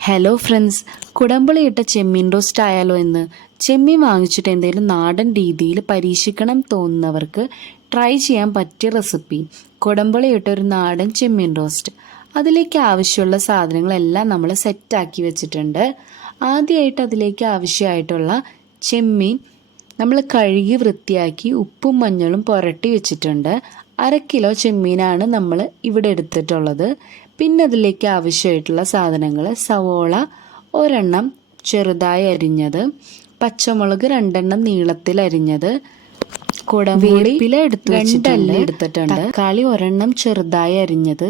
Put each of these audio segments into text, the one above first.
Hello friends കുടമ്പളിയിട്ട ചെമ്മീൻ roast ആയാലോ എന്ന് ചെമ്മീൻ വാങ്ങിച്ചിട്ട് എന്തെങ്കിലും നാടൻ രീതിയിൽ പരീക്ഷിക്കണം തോന്നുന്നവർക്ക് ട്രൈ ചെയ്യാൻ പറ്റിയ റെസിപ്പി കുടമ്പളിയിട്ട ഒരു നാടൻ ചെമ്മീൻ റോസ്റ്റ് അതിലേക്ക് ആവശ്യമുള്ള സാധനങ്ങളെല്ലാം നമ്മൾ സെറ്റാക്കി വെച്ചിട്ടുണ്ട്. ആദ്യമായിട്ട് അതിലേക്ക് ആവശ്യമായിട്ടുള്ള ചെമ്മീൻ നമ്മൾ കഴുകി വൃത്തിയാക്കി ഉപ്പും മഞ്ഞളും പുരട്ടി വെച്ചിട്ടുണ്ട്. അര കിലോ ചെമ്മീനാണ് നമ്മൾ ഇവിടെ എടുത്തിട്ടുള്ളത്. പിന്നെ അതിലേക്ക് ആവശ്യമായിട്ടുള്ള സാധനങ്ങൾ സവോള ഒരെണ്ണം ചെറുതായി അരിഞ്ഞത് പച്ചമുളക് രണ്ടെണ്ണം നീളത്തിൽ അരിഞ്ഞത് കുടംവേപ്പില എടുത്ത് വെച്ചിട്ടുണ്ട് എടുത്തിട്ടുണ്ട് തക്കാളി ഒരെണ്ണം ചെറുതായി അരിഞ്ഞത്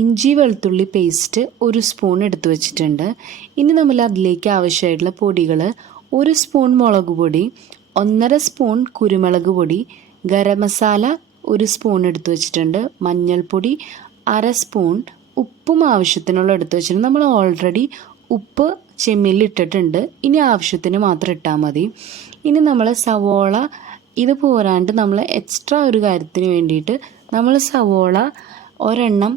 ഇഞ്ചി വെളുത്തുള്ളി പേസ്റ്റ് ഒരു സ്പൂൺ എടുത്തു വെച്ചിട്ടുണ്ട്. ഇനി നമ്മൾ അതിലേക്ക് ആവശ്യമായിട്ടുള്ള പൊടികൾ ഒരു സ്പൂൺ മുളക് പൊടി ഒന്നര സ്പൂൺ കുരുമുളക് പൊടി ഗരം മസാല ഒരു സ്പൂൺ എടുത്തു വെച്ചിട്ടുണ്ട് മഞ്ഞൾപ്പൊടി അര സ്പൂൺ ഉപ്പും ആവശ്യത്തിനുള്ള എടുത്തു വെച്ചിട്ടുണ്ട്. നമ്മൾ ഓൾറെഡി ഉപ്പ് ചെമ്മീനിൽ ഇട്ടിട്ടുണ്ട്. ഇനി ആവശ്യത്തിന് മാത്രം ഇട്ടാൽ മതി. ഇനി നമ്മൾ സവോള ഇത് പോരാണ്ട് നമ്മൾ എക്സ്ട്രാ ഒരു കാര്യത്തിന് വേണ്ടിയിട്ട് നമ്മൾ സവോള ഒരെണ്ണം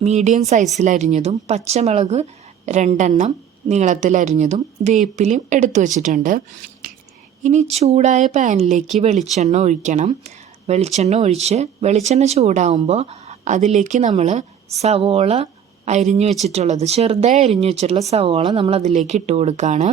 മീഡിയം സൈസിൽ അരിഞ്ഞതും പച്ചമുളക് രണ്ടെണ്ണം നീളത്തിൽ അരിഞ്ഞതും വേപ്പിലും എടുത്തു വച്ചിട്ടുണ്ട്. ഇനി ചൂടായ പാനിലേക്ക് വെളിച്ചെണ്ണ ഒഴിക്കണം. വെളിച്ചെണ്ണ ഒഴിച്ച് വെളിച്ചെണ്ണ ചൂടാവുമ്പോൾ അതിലേക്ക് നമ്മൾ സവോള അരിഞ്ഞു വെച്ചിട്ടുള്ളത് ചെറുതായി അരിഞ്ഞു വെച്ചിട്ടുള്ള സവോള നമ്മൾ അതിലേക്ക് ഇട്ട് കൊടുക്കുകയാണ്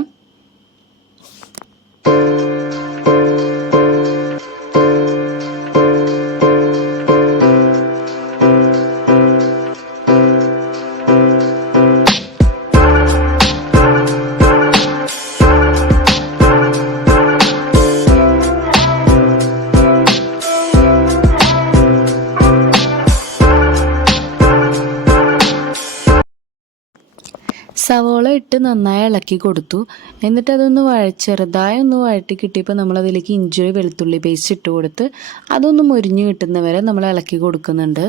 ഇട്ട് നന്നായി ഇളക്കി കൊടുത്തു. എന്നിട്ട് അതൊന്ന് വഴ ചെറുതായി ഒന്ന് വഴറ്റി കിട്ടിയപ്പോൾ നമ്മൾ അതിലേക്ക് ഇഞ്ചി വെളുത്തുള്ളി പേസ്റ്റ് ഇട്ട് കൊടുത്ത് അതൊന്ന് മുരിഞ്ഞ് കിട്ടുന്നവരെ നമ്മൾ ഇളക്കി കൊടുക്കുന്നുണ്ട്.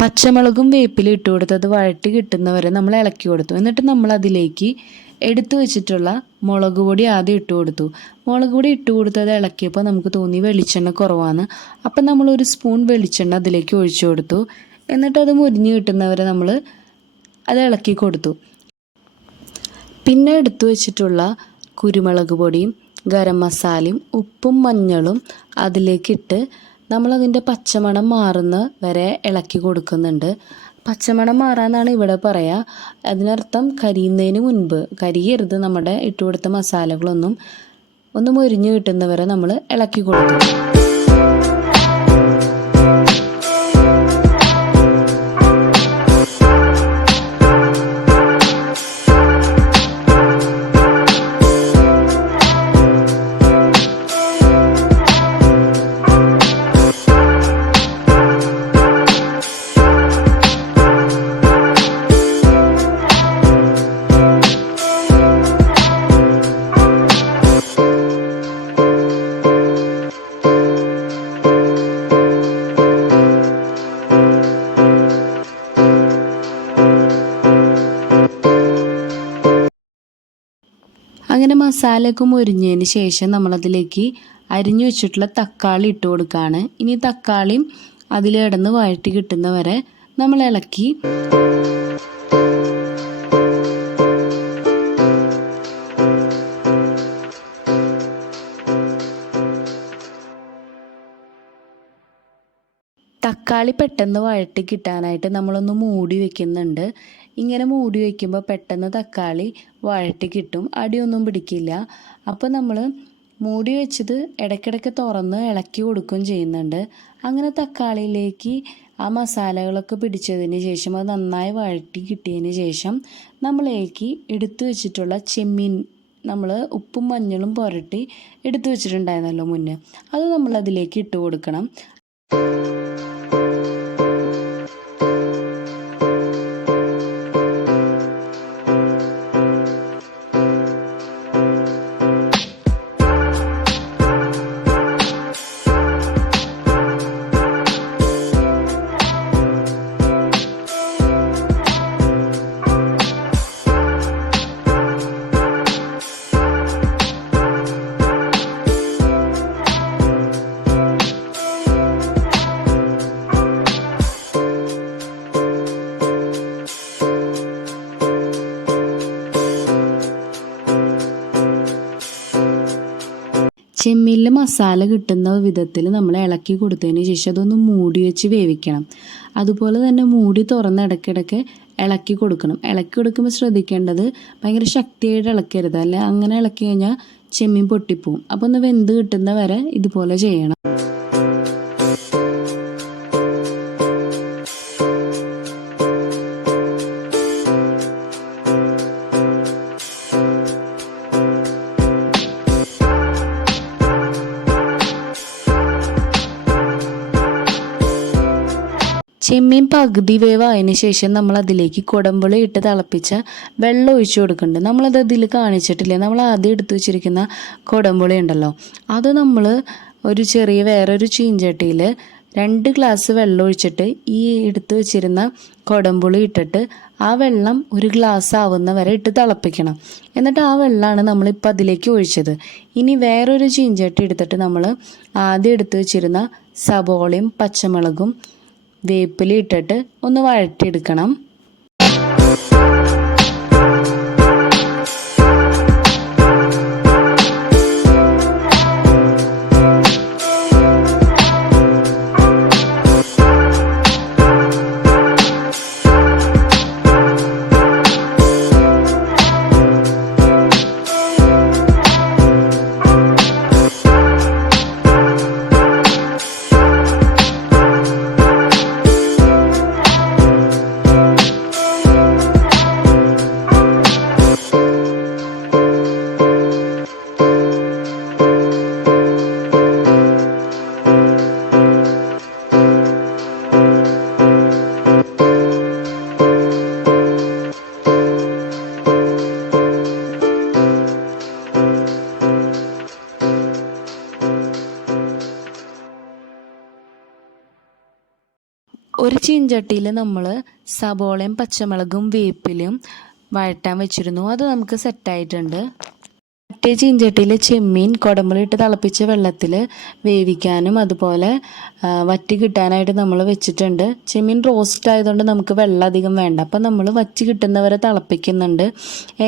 പച്ചമുളകും വേപ്പിലും ഇട്ട് കൊടുത്ത് അത് വഴറ്റി കിട്ടുന്നവരെ നമ്മൾ ഇളക്കി കൊടുത്തു. എന്നിട്ട് നമ്മൾ അതിലേക്ക് എടുത്തു വെച്ചിട്ടുള്ള മുളക് പൊടി ആദ്യം ഇട്ട് കൊടുത്തു. മുളക് പൊടി ഇട്ട് കൊടുത്തത് ഇളക്കിയപ്പോൾ നമുക്ക് തോന്നി വെളിച്ചെണ്ണ കുറവാണ്. അപ്പം നമ്മൾ ഒരു സ്പൂൺ വെളിച്ചെണ്ണ അതിലേക്ക് ഒഴിച്ചു കൊടുത്തു. എന്നിട്ട് അത് മുരിഞ്ഞ് കിട്ടുന്നവരെ നമ്മൾ അത് ഇളക്കി കൊടുത്തു. പിന്നെ എടുത്തു വെച്ചിട്ടുള്ള കുരുമുളക് പൊടിയും ഗരം മസാലയും ഉപ്പും മഞ്ഞളും അതിലേക്കിട്ട് നമ്മളതിന്റെ പച്ചമണം മാറുന്ന വരെ ഇളക്കി കൊടുക്കുന്നുണ്ട്. പച്ചമണം മാറാന്നാണ് ഇവിടെ പറയുക അതിനർത്ഥം കരിയുന്നതിന് മുൻപ് കരിയരുത്. നമ്മുടെ ഇട്ടുകൊടുത്ത മസാലകളൊന്നും ഒന്ന് മൊരിഞ്ഞു കിട്ടുന്നവരെ നമ്മൾ ഇളക്കി കൊടുക്കും മസാലയൊക്കെ മുരിഞ്ഞതിന് ശേഷം നമ്മളതിലേക്ക് അരിഞ്ഞു വെച്ചിട്ടുള്ള തക്കാളി ഇട്ട് കൊടുക്കുകയാണ് ഇനി തക്കാളിയും അതിൽ കിടന്ന് വഴറ്റി കിട്ടുന്നവരെ നമ്മൾ ഇളക്കി. തക്കാളി പെട്ടെന്ന് വഴറ്റി കിട്ടാനായിട്ട് നമ്മളൊന്ന് മൂടി വെക്കുന്നുണ്ട്. ഇങ്ങനെ മൂടി വയ്ക്കുമ്പോൾ പെട്ടെന്ന് തക്കാളി വഴറ്റി കിട്ടും. അടിയൊന്നും പിടിക്കില്ല. അപ്പോൾ നമ്മൾ മൂടി വെച്ചത് ഇടയ്ക്കിടയ്ക്ക് തുറന്ന് ഇളക്കി കൊടുക്കുകയും ചെയ്യുന്നുണ്ട്. അങ്ങനെ തക്കാളിയിലേക്ക് ആ മസാലകളൊക്കെ പിടിച്ചതിന് ശേഷം അത് നന്നായി വഴറ്റി കിട്ടിയതിന് ശേഷം നമ്മളേക്ക് എടുത്തു വെച്ചിട്ടുള്ള ചെമ്മീൻ നമ്മൾ ഉപ്പും മഞ്ഞളും പുരട്ടി എടുത്തു വെച്ചിട്ടുണ്ടായിരുന്നല്ലോ മുന്നേ. അത് നമ്മൾ അതിലേക്ക് ഇട്ട് കൊടുക്കണം. ചെമ്മീനിൽ മസാല കിട്ടുന്ന വിധത്തിൽ നമ്മൾ ഇളക്കി കൊടുത്തതിന് ശേഷം അതൊന്ന് മൂടി വെച്ച് വേവിക്കണം. അതുപോലെ തന്നെ മൂടി തുറന്ന് ഇടയ്ക്കിടയ്ക്ക് ഇളക്കി കൊടുക്കണം. ഇളക്കി കൊടുക്കുമ്പോൾ ശ്രദ്ധിക്കേണ്ടത് ഭയങ്കര ശക്തിയായിട്ട് ഇളക്കരുത്. അല്ലെ അങ്ങനെ ഇളക്കി കഴിഞ്ഞാൽ ചെമ്മീൻ പൊട്ടിപ്പോവും. അപ്പോൾ ഒന്ന് വെന്ത് കിട്ടുന്ന വരെ ഇതുപോലെ ചെയ്യണം. ചെമ്മീൻ പകുതി വേവായതിന് ശേഷം നമ്മൾ അതിലേക്ക് കുടമ്പുളി ഇട്ട് തിളപ്പിച്ച വെള്ളം ഒഴിച്ചു കൊടുക്കുന്നുണ്ട്. നമ്മളത് അതിൽ കാണിച്ചിട്ടില്ല? നമ്മൾ ആദ്യം എടുത്തു വെച്ചിരിക്കുന്ന കുടമ്പുളി ഉണ്ടല്ലോ. അത് നമ്മൾ ഒരു ചെറിയ വേറൊരു ചീഞ്ചട്ടിയിൽ രണ്ട് ഗ്ലാസ് വെള്ളം ഒഴിച്ചിട്ട് ഈ എടുത്തു വെച്ചിരുന്ന കുടമ്പുളി ഇട്ടിട്ട് ആ വെള്ളം ഒരു ഗ്ലാസ് ആവുന്ന വരെ ഇട്ട് തിളപ്പിക്കണം. എന്നിട്ട് ആ വെള്ളമാണ് നമ്മളിപ്പോൾ അതിലേക്ക് ഒഴിച്ചത്. ഇനി വേറൊരു ചീഞ്ചട്ടി എടുത്തിട്ട് നമ്മൾ ആദ്യം എടുത്തു വെച്ചിരുന്ന സബോളയും പച്ചമുളകും വേപ്പില ഇട്ടിട്ട് ഒന്ന് വഴറ്റിയെടുക്കണം. ഒരു ചീഞ്ചട്ടിയിൽ നമ്മൾ സബോളയും പച്ചമുളകും വേപ്പിലും വഴറ്റാൻ വെച്ചിരുന്നു. അത് നമുക്ക് സെറ്റായിട്ടുണ്ട് മറ്റേ ചീഞ്ചട്ടിയിൽ ചെമ്മീൻ കുടമ്പുളിയിട്ട് തിളപ്പിച്ച വെള്ളത്തിൽ വേവിക്കാനും അതുപോലെ വറ്റി കിട്ടാനായിട്ട് നമ്മൾ വെച്ചിട്ടുണ്ട്. ചെമ്മീൻ റോസ്റ്റ് ആയതുകൊണ്ട് നമുക്ക് വെള്ളം അധികം വേണ്ട. അപ്പം നമ്മൾ വറ്റി കിട്ടുന്നവരെ തിളപ്പിക്കുന്നുണ്ട്.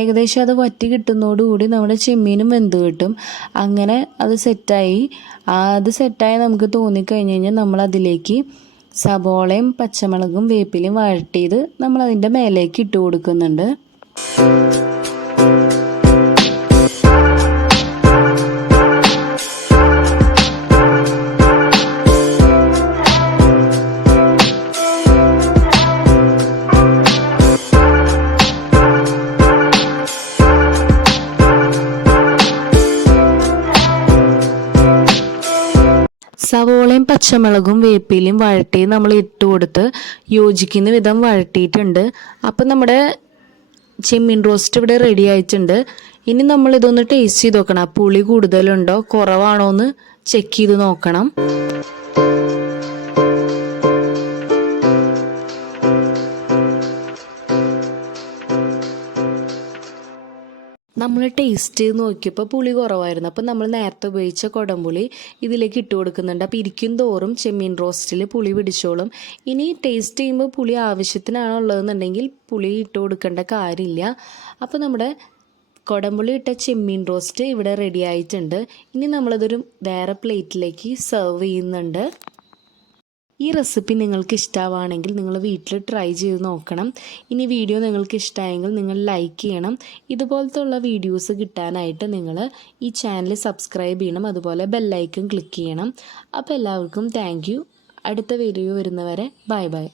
ഏകദേശം അത് വറ്റി കിട്ടുന്നതോടുകൂടി നമ്മുടെ ചെമ്മീനും വെന്ത് കിട്ടും. അങ്ങനെ അത് സെറ്റായി അത് സെറ്റായി നമുക്ക് തോന്നിക്കഴിഞ്ഞ് കഴിഞ്ഞാൽ നമ്മൾ അതിലേക്ക് സബോളയും പച്ചമുളകും വേപ്പിലയും വഴട്ടിയത് നമ്മൾ അതിന്റെ മേലേക്ക് ഇട്ട് കൊടുക്കുന്നുണ്ട്. സവോളയും പച്ചമുളകും വേപ്പിലയും വഴട്ടി നമ്മൾ ഇട്ട് കൊടുത്ത് യോജിക്കുന്ന വിധം വഴട്ടിയിട്ടുണ്ട് അപ്പം നമ്മുടെ ചെമ്മീൻ റോസ്റ്റ് ഇവിടെ റെഡി ആയിട്ടുണ്ട്. ഇനി നമ്മൾ ഇതൊന്ന് ടേസ്റ്റ് ചെയ്ത് നോക്കണം. പുളി കൂടുതലുണ്ടോ കുറവാണോ എന്ന് ചെക്ക് ചെയ്ത് നോക്കണം. നമ്മൾ ടേസ്റ്റ് നോക്കിയപ്പോൾ പുളി കുറവായിരുന്നു. അപ്പോൾ നമ്മൾ നേരത്തെ ഉപയോഗിച്ച കുടംപുളി ഇതിലേക്ക് ഇട്ട് കൊടുക്കുന്നുണ്ട്. അപ്പോൾ ഇരിക്കും തോറും ചെമ്മീൻ റോസ്റ്റിൽ പുളി പിടിച്ചോളും. ഇനി ടേസ്റ്റ് ചെയ്യുമ്പോൾ പുളി ആവശ്യത്തിനാണ് ഉള്ളതെന്നുണ്ടെങ്കിൽ പുളി ഇട്ട് കൊടുക്കേണ്ട കാര്യമില്ല. അപ്പോൾ നമ്മുടെ കുടംപുളി ഇട്ട ചെമ്മീൻ റോസ്റ്റ് ഇവിടെ റെഡി ആയിട്ടുണ്ട്. ഇനി നമ്മളതൊരു വേറെ പ്ലേറ്റിലേക്ക് സെർവ് ചെയ്യുന്നുണ്ട്. ഈ റെസിപ്പി നിങ്ങൾക്ക് ഇഷ്ടമാണെങ്കിൽ നിങ്ങൾ വീട്ടിൽ ട്രൈ ചെയ്ത് നോക്കണം. ഇനി വീഡിയോ നിങ്ങൾക്ക് ഇഷ്ടമായെങ്കിൽ നിങ്ങൾ ലൈക്ക് ചെയ്യണം. ഇതുപോലത്തെ വീഡിയോസ് കിട്ടാനായിട്ട് നിങ്ങൾ ഈ ചാനൽ സബ്സ്ക്രൈബ് ചെയ്യണം. അതുപോലെ ബെല്ലൈക്കൺ ക്ലിക്ക് ചെയ്യണം. അപ്പോൾ എല്ലാവർക്കും താങ്ക് അടുത്ത വീഡിയോ വരുന്നവരെ ബൈ ബൈ